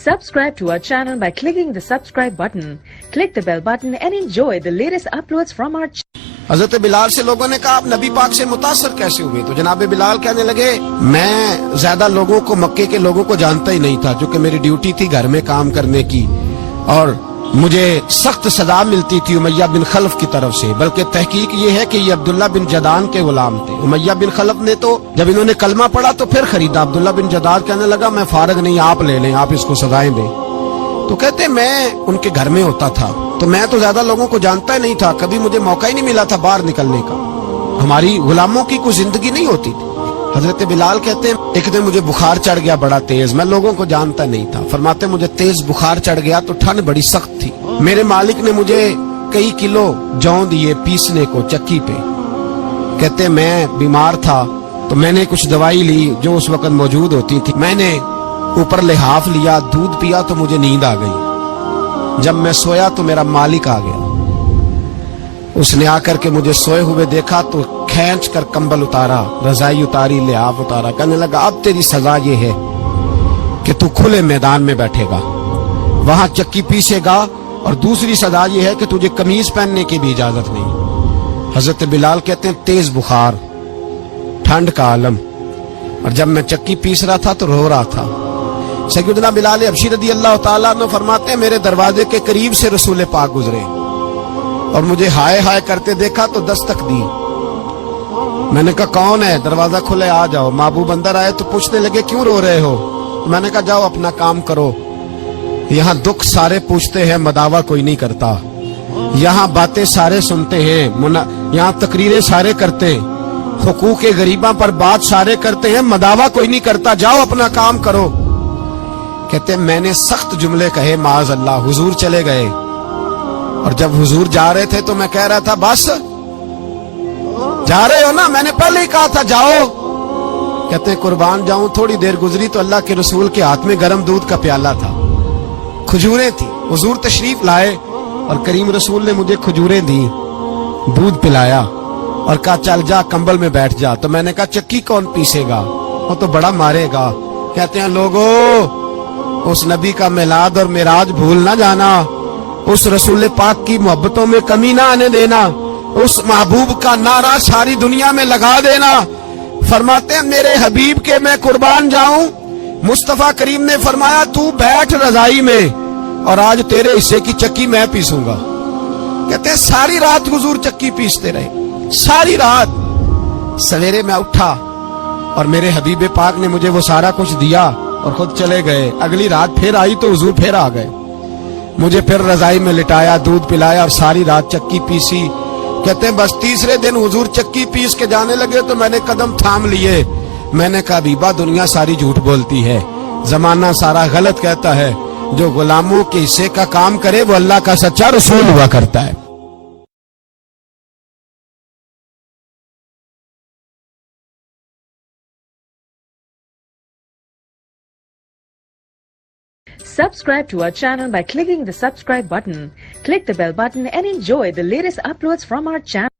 Subscribe to our channel by clicking the subscribe button. Click the bell button and enjoy the latest uploads from our channel. حضرت بلال سے لوگوں نے کہا آپ نبی پاک سے متاثر کیسے ہوئے؟ تو جناب بلال کہنے لگے میں زیادہ لوگوں کو مکے کے لوگوں کو جانتا ہی نہیں تھا، چونکہ میری ڈیوٹی تھی گھر میں کام کرنے کی اور مجھے سخت سزا ملتی تھی امیہ بن خلف کی طرف سے، بلکہ تحقیق یہ ہے کہ یہ عبداللہ بن جدان کے غلام تھے۔ امیہ بن خلف نے تو جب انہوں نے کلمہ پڑھا تو پھر خریدا۔ عبداللہ بن جدان کہنے لگا میں فارغ نہیں، آپ لے لیں، آپ اس کو سزائیں دیں۔ تو کہتے میں ان کے گھر میں ہوتا تھا تو میں تو زیادہ لوگوں کو جانتا ہی نہیں تھا، کبھی مجھے موقع ہی نہیں ملا تھا باہر نکلنے کا، ہماری غلاموں کی کوئی زندگی نہیں ہوتی تھی۔ حضرت بلال کہتے ہیں ایک دن مجھے بخار چڑھ گیا بڑا تیز، میں لوگوں کو جانتا نہیں تھا۔ فرماتے مجھے تیز بخار چڑھ گیا تو ٹھنڈ بڑی سخت تھی، میرے مالک نے مجھے کئی کلو جوں دیے پیسنے کو چکی پہ۔ کہتے میں بیمار تھا تو میں نے کچھ دوائی لی جو اس وقت موجود ہوتی تھی، میں نے اوپر لحاف لیا، دودھ پیا تو مجھے نیند آ گئی۔ جب میں سویا تو میرا مالک آ گیا، اس نے آ کر کے مجھے سوئے ہوئے دیکھا تو کھینچ کر کمبل اتارا، رضائی اتاری، لحاف اتارا، کہنے لگا اب تیری سزا یہ ہے کہ تو کھلے میدان میں بیٹھے گا، وہاں چکی پیسے گا، اور دوسری سزا یہ ہے کہ تجھے قمیض پہننے کی بھی اجازت نہیں۔ حضرت بلال کہتے ہیں تیز بخار، ٹھنڈ کا عالم، اور جب میں چکی پیس رہا تھا تو رو رہا تھا۔ سیدنا بلال حبشی رضی اللہ تعالیٰ عنہ فرماتے ہیں میرے دروازے کے قریب سے رسول پاک گزرے اور مجھے ہائے ہائے کرتے دیکھا تو دستک دی۔ میں نے کہا کون ہے؟ دروازہ کھلے آ جاؤ۔ محبوب اندر آئے تو پوچھنے لگے کیوں رو رہے ہو؟ میں نے کہا جاؤ اپنا کام کرو، یہاں دکھ سارے پوچھتے ہیں مداوا کوئی نہیں کرتا، یہاں باتیں سارے سنتے ہیں، یہاں تقریریں سارے کرتے، حقوق غریباں پر بات سارے کرتے ہیں، مداوا کوئی نہیں کرتا، جاؤ اپنا کام کرو۔ کہتے ہیں میں نے سخت جملے کہے معاذ اللہ، حضور چلے گئے، اور جب حضور جا رہے تھے تو میں کہہ رہا تھا بس جا رہے ہو نا، میں نے پہلے ہی کہا تھا جاؤ۔ کہتے ہیں قربان جاؤں، تھوڑی دیر گزری تو اللہ کے رسول کے ہاتھ میں گرم دودھ کا پیالہ تھا، کھجوریں تھی، حضور تشریف لائے اور کریم رسول نے مجھے کھجوریں دی، دودھ پلایا اور کہا چل جا کمبل میں بیٹھ جا۔ تو میں نے کہا چکی کون پیسے گا؟ وہ تو بڑا مارے گا۔ کہتے ہیں لوگو اس نبی کا میلاد اور معراج بھول نہ جانا، اس رسول پاک کی محبتوں میں کمی نہ آنے دینا، اس محبوب کا نعرہ ساری دنیا میں لگا دینا۔ فرماتے ہیں میرے حبیب کے میں قربان جاؤں، مصطفیٰ کریم نے فرمایا تو بیٹھ رضائی میں اور آج تیرے حصے کی چکی میں پیسوں گا۔ کہتے ہیں ساری رات حضور چکی پیستے رہے، ساری رات۔ سویرے میں اٹھا اور میرے حبیب پاک نے مجھے وہ سارا کچھ دیا اور خود چلے گئے۔ اگلی رات پھر آئی تو حضور پھر آ گئے، مجھے پھر رضائی میں لٹایا، دودھ پلایا اور ساری رات چکی پیسی۔ کہتے ہیں بس تیسرے دن حضور چکی پیس کے جانے لگے تو میں نے قدم تھام لیے، میں نے کہا حبیبہ دنیا ساری جھوٹ بولتی ہے، زمانہ سارا غلط کہتا ہے، جو غلاموں کے حصے کا کام کرے وہ اللہ کا سچا رسول ہوا کرتا ہے۔ Subscribe to our channel by clicking the subscribe button. Click the bell button and enjoy the latest uploads from our channel.